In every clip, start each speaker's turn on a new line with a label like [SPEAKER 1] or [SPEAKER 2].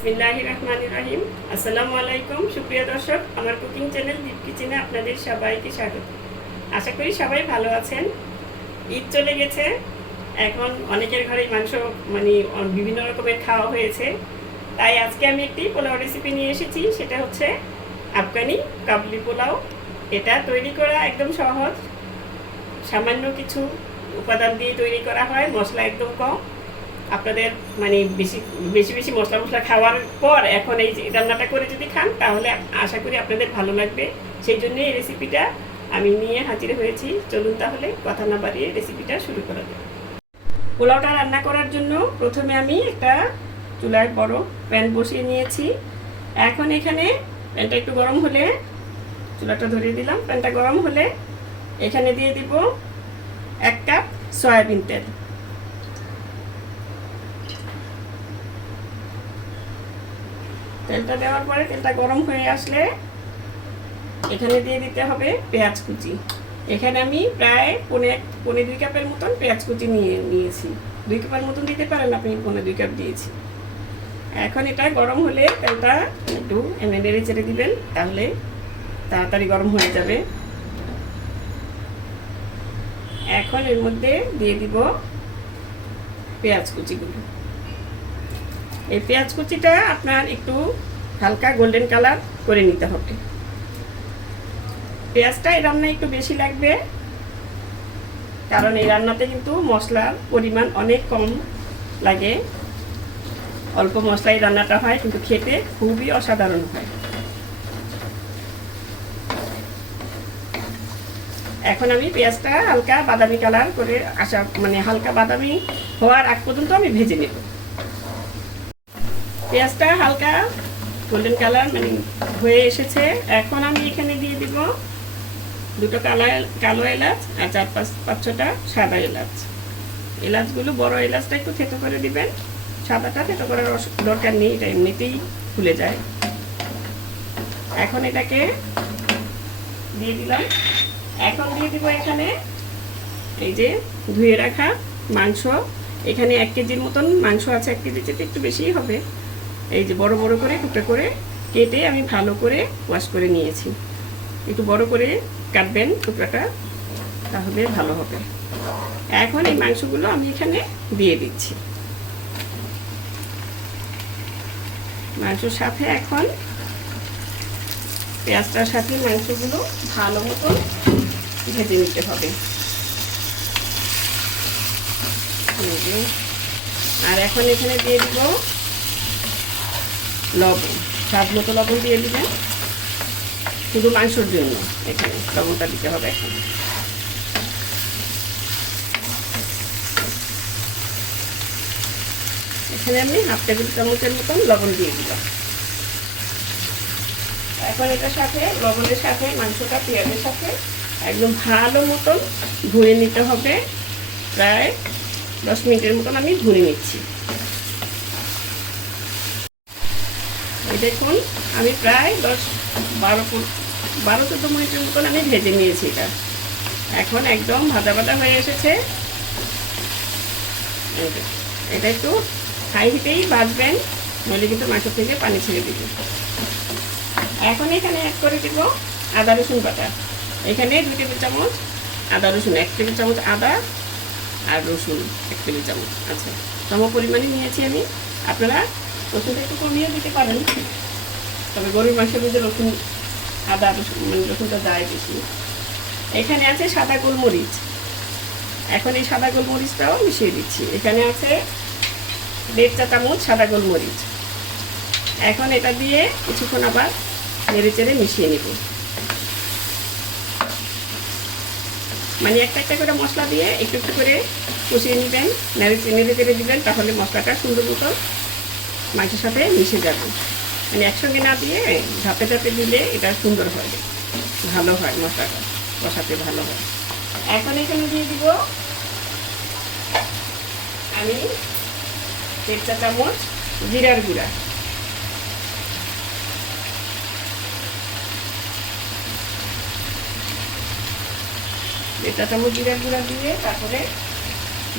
[SPEAKER 1] বিসমিল্লাহ রহমান রাহিম আসসালামু আলাইকুম, সুপ্রিয় দর্শক, আমার কুকিং চ্যানেল দীপ কিচেনে আপনাদের সবাইকে স্বাগত। আশা করি সবাই ভালো আছেন। ঈদ চলে গেছে। এখন অনেকের ঘরেই মাংস মানে বিভিন্ন রকমের খাওয়া হয়েছে। তাই আজকে আমি একটি পোলাও রেসিপি নিয়ে এসেছি। সেটা হচ্ছে আফগানি কাবলি পোলাও। এটা তৈরি করা একদম সহজ। সামান্য কিছু উপাদান দিয়ে তৈরি করা হয়, মশলা একদম কম। আপনাদের মানে বেশি বেশি বেশি মশলা মশলা খাওয়ার পর এখন এই রান্নাটা করে যদি খান, তাহলে আশা করি আপনাদের ভালো লাগবে। সেই জন্য এই রেসিপিটা আমি নিয়ে হাজির হয়েছি। চলুন তাহলে কথা না বাড়িয়ে রেসিপিটা শুরু করা যাক। পোলাওটা রান্না করার জন্য প্রথমে আমি একটা চুলায় বড় প্যান বসিয়ে নিয়েছি। এখন এখানে প্যানটা একটু গরম হলে চুলাটা ধরিয়ে দিলাম। প্যানটা গরম হলে এখানে দিয়ে দিব এক কাপ সয়াবিন তেল। তেলটা দেওয়ার পরে তেলটা গরম হয়ে আসলে এখানে দিয়ে দিতে হবে পেঁয়াজ কুচি। এখানে আমি প্রায় পনে পনে দুই কাপের মতন পেঁয়াজ কুচি নিয়ে নিয়েছি। দুই কাপের মতন দিতে পারেন আপনি, পনে দুই কাপ দিয়েছি। এখন এটা গরম হলে তেলটা একটু এনে নেড়ে চেড়ে দিবেন, তাহলে তাড়াতাড়ি গরম হয়ে যাবে। এখন এর মধ্যে দিয়ে দিব পেঁয়াজ কুচিগুলো। এই পেঁয়াজ কুচিটা আপনার একটু হালকা গোল্ডেন কালার করে নিতে হবে। পেঁয়াজটা এই রান্নায় একটু বেশি লাগবে, কারণ এই রান্নাতে কিন্তু মশলার পরিমাণ অনেক কম লাগে। অল্প মশলাই রান্নাটা হয়, কিন্তু খেতে খুবই অসাধারণ হয়। এখন আমি পেঁয়াজটা হালকা বাদামি কালার করে আসা মানে হালকা বাদামি হওয়ার আগ পর্যন্ত আমি ভেজে নেব। পেঁয়াজটা হালকা গোল্ডেন কালার মানে হয়ে এসেছে। এখন আমি এখানে দিয়ে দিব দুটো কালো কালো এলাচ আর চার পাঁচ পাঁচ ছটা সাদা এলাচ। এলাচগুলো বড় এলাচটা একটু থেতো করে দিবেন। সাদাটা থেতো করার দরকার নেই এটা এমনিতেই খুলে যায়। এখন এটাকে দিয়ে দিলাম। এখন দিয়ে দিব এখানে এই যে ধুয়ে রাখা মাংস। এখানে এক কেজির মতন মাংস আছে এক কেজি চেয়ে একটু বেশিই হবে। এই যে বড় বড় করে টুকটা করে কেটে আমি ভালো করে ওয়াশ করে নিয়েছি। একটু বড় করে কাটবেন টুকরাটা, তাহলে ভালো হবে। এখন এই মাংসগুলো আমি এখানে দিয়ে দিচ্ছি। মাংসর সাথে এখন পেঁয়াজটার সাথে মাংসগুলো ভালো মতো ভেজে নিতে হবে। আর এখন এখানে দিয়ে দিব লবণ। স্বাদ মতো লবণ দিয়ে দিবেন শুধু মাংসর জন্য এখানে লবণটা দিতে হবে এখন। এখানে আমি হাফ টেবিল চামচের মতন লবণ দিয়ে দিলাম। এখন এটার সাথে, লবণের সাথে, মাংসটা, পেঁয়াজের সাথে একদম ভালো মতন ধুয়ে নিতে হবে। প্রায় দশ মিনিটের মতন আমি ধুয়ে নিচ্ছি। দেখুন, আমি প্রায় দশ বারো বারো চোদ্দ মিনিটের মতন আমি ভেজে নিয়েছি এটা। এখন একদম ভাজা ভাজা হয়ে এসেছে। এটা একটু হাই হিটেই ভাজবেন, নইলে কিন্তু মাংস থেকে পানি ছেড়ে দিবে। এখন এখানে অ্যাড করে দিব আদা, রসুন বাটা। এখানে দুই টেবিল চামচ আদা, রসুন, এক টেবিল চামচ আদা আর রসুন, এক টেবিল চামচ। আচ্ছা সম পরিমাণে নিয়েছি আমি। আপনারা রসুনটা একটু কমিয়ে দিতে পারেন। তবে গরুর মাংসের মধ্যে রসুন, আদা মানে রসুনটা যায় বেশি। এখানে আছে সাদা গোলমরিচ। এখন এই সাদা গোলমরিচটাও মিশিয়ে দিচ্ছি। এখানে আছে দেড় চা চামচ সাদা গোলমরিচ। এখন এটা দিয়ে কিছুক্ষণ আবার নেড়ে চেড়ে মিশিয়ে নেব। মানে একটা একটা করে মশলা দিয়ে একটু একটু করে কষিয়ে নেবেন, নেড়ে নেড়ে চেড়ে দিবেন, তাহলে মশলাটা সুন্দর মতো মাংসের সাথে মিশে যাবে। মানে একসঙ্গে না দিয়ে ধাপে ধাপে দিলে এটা সুন্দর হয়। ভালো হয় মশলাটা, কষাতে ভালো হয়। এখন এখানে দিয়ে দিব আমি দেড় চা চামচ জিরার গুঁড়া। দেড় চা চামচ জিরার গুঁড়া দিয়ে তারপরে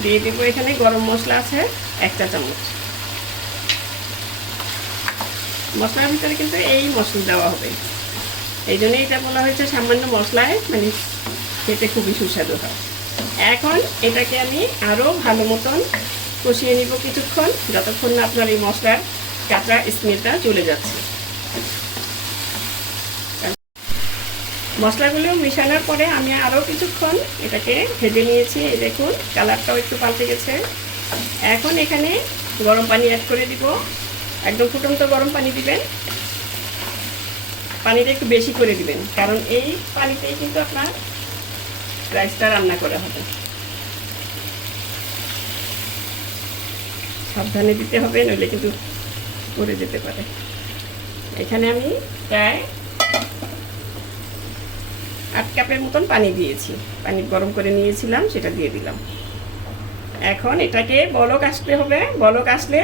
[SPEAKER 1] দিয়ে দেবো এখানে গরম মশলা আছে এক চা চামচ। মশলার ভিতরে কিন্তু এই মশলা দেওয়া হবে। এই জন্যই এটা বলা হয়েছে সামান্য মশলায় মানে খেতে খুবই সুস্বাদু হয়। এখন এটাকে আমি আরও ভালো মতন কষিয়ে নিব কিছুক্ষণ, যতক্ষণ না আপনার এই মশলার কাঁচা স্মেলটা চলে যাচ্ছে। মশলাগুলো মিশানোর পরে আমি আরও কিছুক্ষণ এটাকে ভেজে নিয়েছি। এই দেখুন, কালারটাও একটু পাল্টে গেছে। এখন এখানে গরম পানি অ্যাড করে দিব। একদম ফুটন্ত গরম পানি দিবেন। পানিটা একটু বেশি করে দিবেন, কারণ এই পানিতেই কিন্তু আপনার রাইসটা রান্না করা হবে। সাবধানে দিতে হবে, নইলে কিন্তু পড়ে যেতে পারে। এখানে আমি প্রায় আট কাপের মতন পানি দিয়েছি। পানি গরম করে নিয়েছিলাম, সেটা দিয়ে দিলাম। এখন এটাকে বলক আসতে হবে। বলক আসলে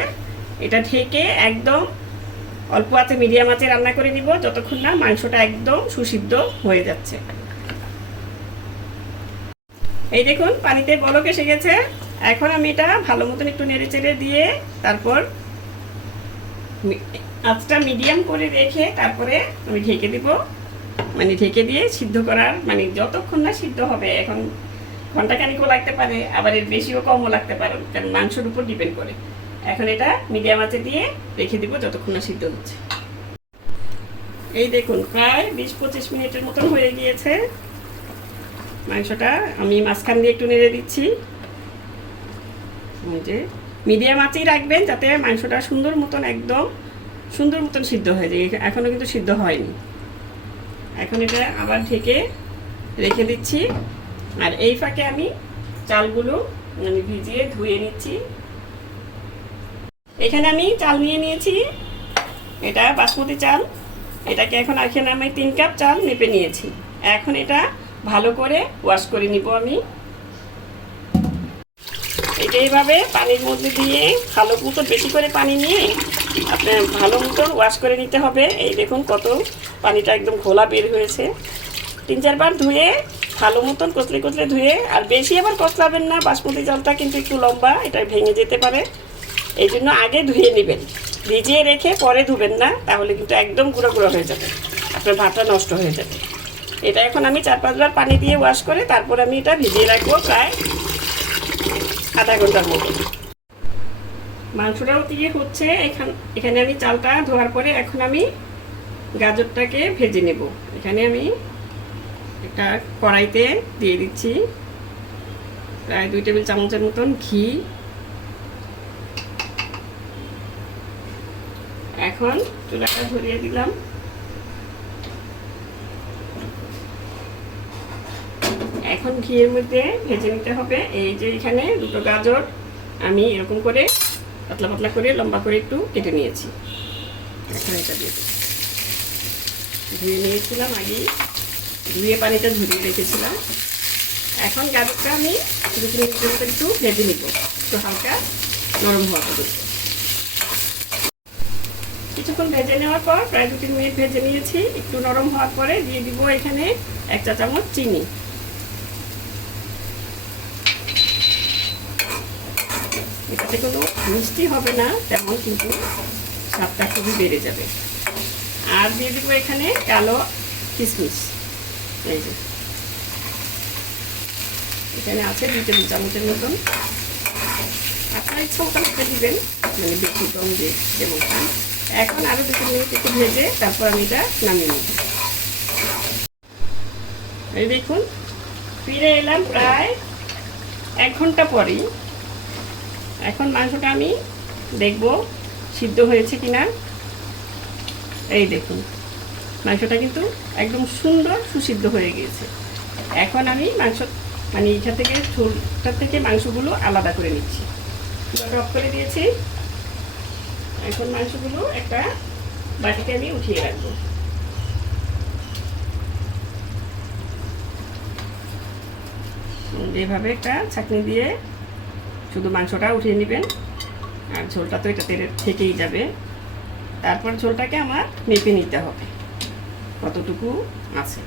[SPEAKER 1] এটা ঢেকে একদম অল্প আছে মিডিয়াম আছে রান্না করে নিব। যতক্ষণ না মাংসটা একদম সুসিদ্ধ হয়ে যাচ্ছে। এই দেখুন, পানিতে বলক এসে গেছে। এখন আমি এটা ভালো মতন একটু নেড়ে চেড়ে দিয়ে তারপর আঁচটা মিডিয়াম করে রেখে তারপরে আমি ঢেকে দিব। মানে ঢেকে দিয়ে সিদ্ধ করার মানে যতক্ষণ না সিদ্ধ হবে, এখন ঘন্টাখানিকও লাগতে পারে, আবার এর বেশিও কমও লাগতে পারে, কারণ মাংসের উপর ডিপেন্ড করে। এখন এটা মিডিয়াম আঁচে দিয়ে রেখে দিব যতক্ষণ না সিদ্ধ হচ্ছে। এই দেখুন, প্রায় বিশ পঁচিশ মিনিটের মতন হয়ে গিয়েছে। মাংসটা আমি মাঝখান দিয়ে একটু নেড়ে দিচ্ছি। যে মিডিয়াম আঁচেই রাখবেন যাতে মাংসটা সুন্দর মতন একদম সুন্দর মতন সিদ্ধ হয়ে যায়। এখনও কিন্তু সিদ্ধ হয়নি। এখন এটা আবার ঢেকে রেখে দিচ্ছি। আর এই ফাঁকে আমি চালগুলো আমি ভিজিয়ে ধুয়ে নিচ্ছি। এখানে আমি চাল নিয়ে নিয়েছি। এটা বাসমতি চাল। এটাকে এখন এখানে আমি তিন কাপ চাল মেপে নিয়েছি। এখন এটা ভালো করে ওয়াশ করে নিব আমি। এটা এইভাবে পানির মধ্যে দিয়ে ভালো মতো বেশি করে পানি নিয়ে আপনার ভালো মতো ওয়াশ করে নিতে হবে। এই দেখুন কত পানিটা একদম ঘোলা বের হয়েছে। তিন চারবার ধুয়ে ভালো মতন কচলে কচলে ধুয়ে আর বেশি আবার কচলাবেন না। বাসমতি চালটা কিন্তু একটু লম্বা, এটা ভেঙে যেতে পারে। এই জন্য আগে ধুয়ে নেবেন। ভিজিয়ে রেখে পরে ধুবেন না, তাহলে কিন্তু একদম গুঁড়ো গুঁড়ো হয়ে যাবে। আপনার ভাতটা নষ্ট হয়ে যাবে। এটা এখন আমি চার পাঁচবার পানি দিয়ে ওয়াশ করে তারপর আমি এটা ভিজিয়ে রাখব প্রায় আধা ঘণ্টার মতো। মাংসটাও দিয়ে হচ্ছে, এখান এখানে আমি চালটা ধোয়ার পরে এখন আমি গাজরটাকে ভেজে নেব। এখানে আমি একটা কড়াইতে দিয়ে দিচ্ছি। প্রায় দুই টেবিল চামচের মতন ঘি। এখন চুলাটা ধরিয়ে দিলাম। এখন ঘিয়ের মধ্যে ভেজে নিতে হবে। এই যে এখানে দুটো গাজর আমি এরকম করে পাতলা পাতলা করে, লম্বা করে একটু কেটে নিয়েছি। এখন ধুয়ে নিয়েছিলাম আগেই। ধুয়ে পানিটা ঝরিয়ে রেখেছিলাম। এখন গাজরটা আমি একটু ভেজে নিব। একটু হালকা নরম হওয়া পর্যন্ত কিছুক্ষণ ভেজে নেওয়ার পর প্রায় দু তিন মিনিট ভেজে নিয়েছি। একটু নরম হওয়ার পরে দিয়ে দিব এখানে এক চা চামচ চিনি। এটাতে কোনো মিষ্টি হবে না, তেমন কিন্তু স্বাদটা খুবই বেড়ে যাবে। আর দিয়ে দিব এখানে কালো কিশমিশ। এই যে। এখানে আছে দুই টেবিল চামচের মতন। আপনার ইচ্ছা মতন দিবেন মানে বেশি কম যে যেমন খান। এখন আরও দু তিন মিনিট একটু ভেজে তারপর আমি এটা নামিয়ে নেব। এই দেখুন, ফিরে এলাম প্রায় এক ঘণ্টা পরেই। এখন মাংসটা আমি দেখব সিদ্ধ হয়েছে কিনা। এই দেখুন, মাংসটা কিন্তু একদম সুন্দর সুসিদ্ধ হয়ে গিয়েছে। এখন আমি মাংস মানে এইখান থেকে ঝোলটা থেকে মাংসগুলো আলাদা করে নিচ্ছি। ড্রপ করে দিয়েছি। এখন মাংসগুলো একটা বাটিতে আমি উঠিয়ে রাখব। এভাবে একটা ছাঁকনি দিয়ে শুধু মাংসটা উঠিয়ে নেবেন। আর ঝোলটা তো এটা থেকেই যাবে। তারপর ঝোলটাকে আমার মেপে নিতে হবে। কতটুকু আছে?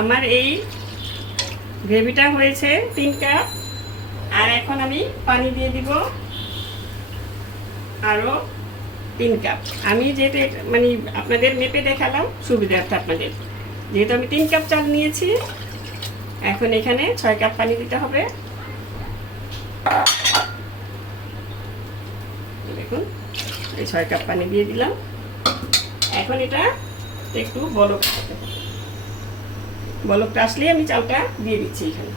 [SPEAKER 1] আমার এই গ্রেভিটা হয়েছে তিন কাপ। আর এখন আমি পানি দিয়ে দিব। আরও তিন কাপ আমি যেহেতু মানে আপনাদের মেপে দেখালাম, সুবিধার্থে আপনাদের। যেহেতু আমি তিন কাপ চাল নিয়েছি, এখন এখানে ছয় কাপ পানি দিতে হবে। দেখুন, এই ছয় কাপ পানি দিয়ে দিলাম। এখন এটা একটু বলক বলকটা আসলেই আমি চালটা দিয়ে দিচ্ছি এখানে।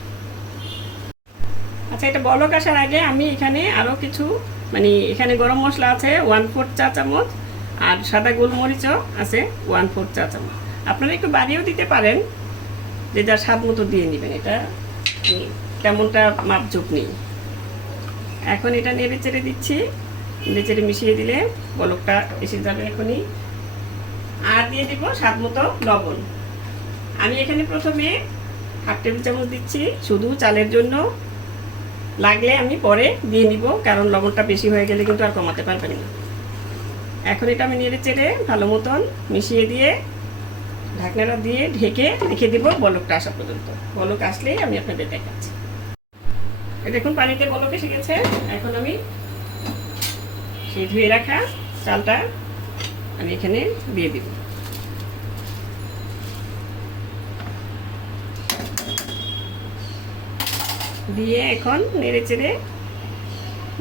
[SPEAKER 1] আচ্ছা এটা বলক আসার আগে আমি এখানে আরও কিছু মানে এখানে গরম মশলা আছে ওয়ান ফোর চা চামচ, আর সাদা গোলমরিচও আছে ওয়ান ফোর চা চামচ। আপনারা একটু বাড়িয়েও দিতে পারেন, যে যার স্বাদ মতো দিয়ে নেবেন। এটা তেমনটা মাপঝোপ নেই। এখন এটা নেড়ে চেড়ে দিচ্ছি। নেড়ে চেড়ে মিশিয়ে দিলে বলকটা এসে যাবে এখনই। আর দিয়ে দিব স্বাদ মতো লবণ। আমি এখানে প্রথমে হাফ টেবিল চামচ দিচ্ছি, শুধু চালের জন্য। লাগলে আমি পরে দিয়ে নিব, কারণ লবণটা বেশি হয়ে গেলে কিন্তু আর কমাতে পারবেন না। এখন এটা আমি নেড়ে চেড়ে ভালো মতন মিশিয়ে দিয়ে ঢাকনাটা দিয়ে ঢেকে রেখে দিব বলকটা আসা পর্যন্ত। বলক আসলেই আমি আপনাদের দেখাচ্ছি। দেখুন, পানিতে বলক এসে গেছে। এখন আমি সেই ধুয়ে রাখা চালটা আমি এখানে দিয়ে দিব। দিয়ে এখন নেড়ে চেড়ে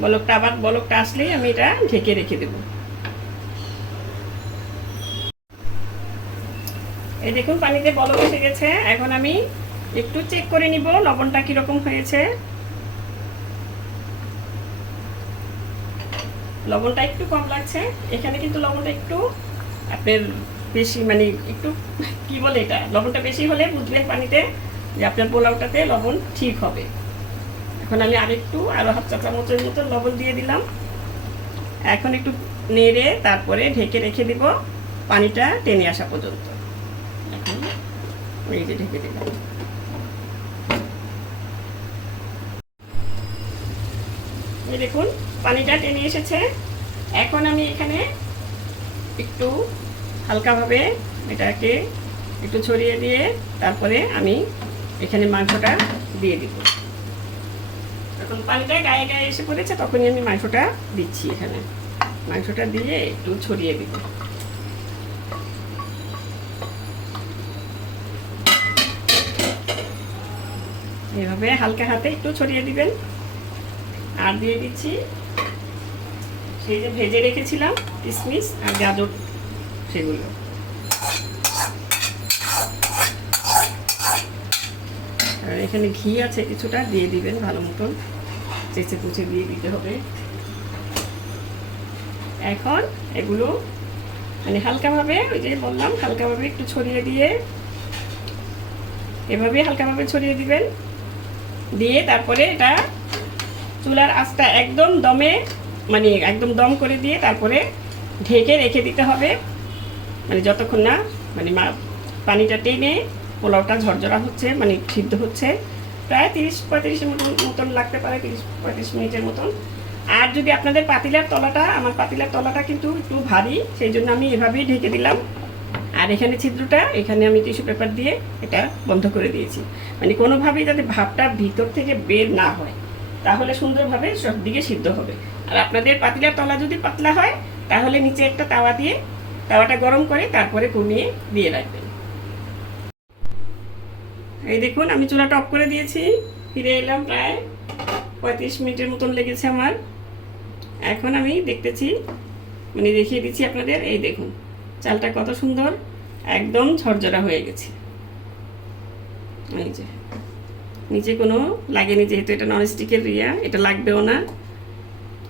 [SPEAKER 1] বলকটা আবার, বলকটা আসলেই আমি এটা ঢেকে রেখে দেব। এই দেখুন পানিতে বলক এসে গেছে। এখন আমি একটু চেক করে নিব লবণটা কীরকম হয়েছে। লবণটা একটু কম লাগছে। এখানে কিন্তু লবণটা একটু আপনার বেশি মানে একটু, কি বলে এটা? লবণটা বেশি হলে বুঝবেন পানিতে যে আপনার পোলাওটাতে লবণ ঠিক হবে। এখন আমি আরেকটু আরও হাফ চা চামচের মতো লবণ দিয়ে দিলাম। এখন একটু নেড়ে তারপরে ঢেকে রেখে দিব পানিটা টেনে আসা পর্যন্ত। এই যে ঢেকে দিলাম। দেখুন, পানিটা টেনে এসেছে। এখন আমি এখানে একটু হালকাভাবে এটাকে একটু ছড়িয়ে দিয়ে তারপরে আমি এখানে মাংসটা দিয়ে দিব। এখন পানিটা গায়ে গায়ে এসে পড়েছে, তখনই আমি মাংসটা দিচ্ছি এখানে। মাংসটা দিয়ে একটু ছড়িয়ে দিব। এভাবে হালকা হাতে একটু ছড়িয়ে দিবেন। আর দিয়ে দিচ্ছি সেই যে ভেজে রেখেছিলাম কিশমিশ আর গাজর, সেগুলো। এখানে ঘি আছে কিছুটা, দিয়ে দিবেন ভালো মতন। চেঁচে কুচে দিয়ে দিতে হবে। এখন এগুলো মানে হালকাভাবে, ওই যে বললাম, হালকাভাবে একটু ছড়িয়ে দিয়ে, এভাবে হালকাভাবে ছড়িয়ে দিবেন। দিয়ে তারপরে এটা চুলার আঁচটা একদম দমে মানে একদম দম করে দিয়ে তারপরে ঢেকে রেখে দিতে হবে। মানে যতক্ষণ না মানে পানিটা টেনে পোলাওটা ঝরঝরা হচ্ছে মানে সিদ্ধ হচ্ছে প্রায় তিরিশ পঁয়ত্রিশ মতন লাগতে পারে, তিরিশ পঁয়ত্রিশ মিনিটের মতন। আর যদি আপনাদের পাতিলার তলাটা, আমার পাতিলার তলাটা কিন্তু একটু ভারী, সেই জন্য আমি এভাবেই ঢেকে দিলাম। আর এখানে ছিদ্রটা, এখানে আমি টিস্যু পেপার দিয়ে এটা বন্ধ করে দিয়েছি। মানে কোনোভাবেই যাতে ভাবটা ভিতর থেকে বের না হয়, তাহলে সুন্দরভাবে সব দিকে সিদ্ধ হবে। আর আপনাদের পাতিলার তলা যদি পাতলা হয়, তাহলে নিচে একটা তাওয়া দিয়ে, তাওয়াটা গরম করে তারপরে কমিয়ে দিয়ে রাখবেন। এই দেখুন, আমি চুলাটা অফ করে দিয়েছি। ফিরে এলাম প্রায় পঁয়ত্রিশ মিনিটের মতন লেগেছে আমার। এখন আমি দেখতেছি মানে দেখিয়ে দিচ্ছি আপনাদের, এই দেখুন, চালটা কত সুন্দর, একদম ঝরঝরা হয়ে গেছে। এই যে, নিচে কোনো লাগেনি যেহেতু, এটা ননস্টিকের রিয়া এটা লাগবেও না।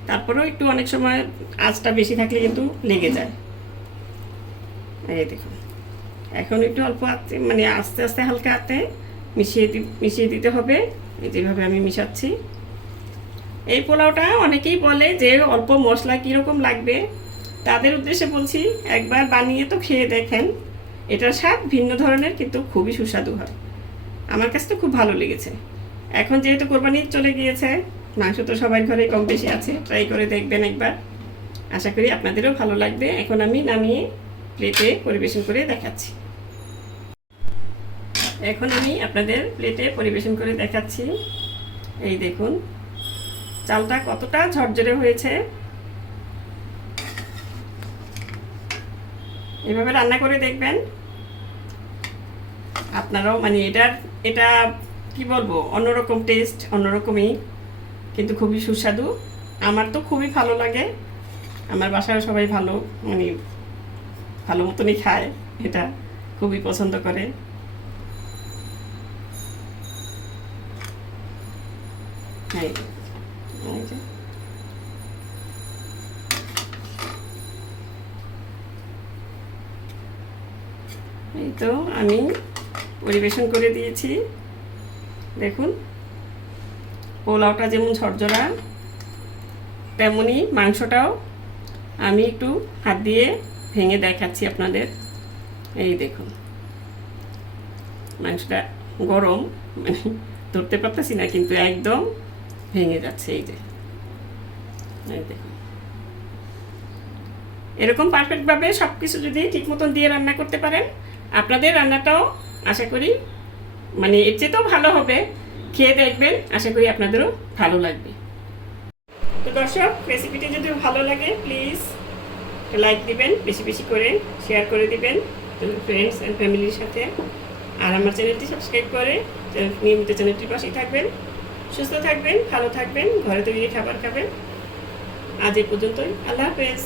[SPEAKER 1] তারপরেও একটু অনেক সময় আঁচটা বেশি থাকলে কিন্তু লেগে যায়। এই দেখুন, এখন একটু অল্প মানে আস্তে আস্তে হালকা হাতে মিশিয়ে মিশিয়ে দিতে হবে। যেভাবে আমি মিশাচ্ছি। এই পোলাওটা অনেকেই বলে যে অল্প মশলা কীরকম লাগবে? তাদের উদ্দেশ্যে বলছি, একবার বানিয়ে তো খেয়ে দেখেন। এটার স্বাদ ভিন্ন ধরনের, কিন্তু খুবই সুস্বাদু হয়। আমার কাছে তো খুব ভালো লেগেছে। এখন যেহেতু কোরবানি চলে গিয়েছে, মাংস তো সবার ঘরে কম বেশি আছে, ট্রাই করে দেখবেন একবার। আশা করি আপনাদেরও ভালো লাগবে। এখন আমি নামিয়ে প্লেটে পরিবেশন করে দেখাচ্ছি। এখন আমি আপনাদের প্লেটে পরিবেশন করে দেখাচ্ছি। এই দেখুন, চালটা কতটা ঝরঝরে হয়েছে। এভাবে রান্না করে দেখবেন। আপনারাও মানে এটার, এটা কি বলব, অন্যরকম টেস্ট অন্যরকমই, কিন্তু খুবই সুস্বাদু। আমার তো খুবই ভালো লাগে। আমার বাসায় সবাই ভালো মানে ভালো মতনই খায়, এটা খুবই পছন্দ করে এই যে, এই যে। এই তো আমি পরিবেশন করে দিয়েছি। দেখুন, পোলাওটা যেমন ঝরঝরা, তেমনি মাংসটাও আমি একটু হাত দিয়ে ভেঙে দেখাচ্ছি আপনাদের। এই দেখুন, মাংসটা গরম মানে ধরতে পারতেছি না, কিন্তু একদম ভেঙে যাচ্ছে এই যে। এই দেখুন, এরকম পারফেক্টভাবে সব কিছু যদি ঠিক মতন দিয়ে রান্না করতে পারেন আপনাদের রান্নাটাও আশা করি মানে এর চেয়েতেও ভালো হবে। খেয়ে দেখবেন, আশা করি আপনাদেরও ভালো লাগবে। তো দর্শক রেসিপিটি যদি ভালো লাগে প্লিজ লাইক দিবেন, বেশি বেশি করে শেয়ার করে দিবেন ফ্রেন্ডস অ্যান্ড ফ্যামিলির সাথে। আর আমার চ্যানেলটি সাবস্ক্রাইব করে নিয়মিত চ্যানেলটির পাশেই থাকবেন, সুস্থ থাকবেন, ভালো থাকবেন, ঘরে তৈরি খাবার খাবেন। আজ এই পর্যন্তই, আল্লাহ হাফেজ।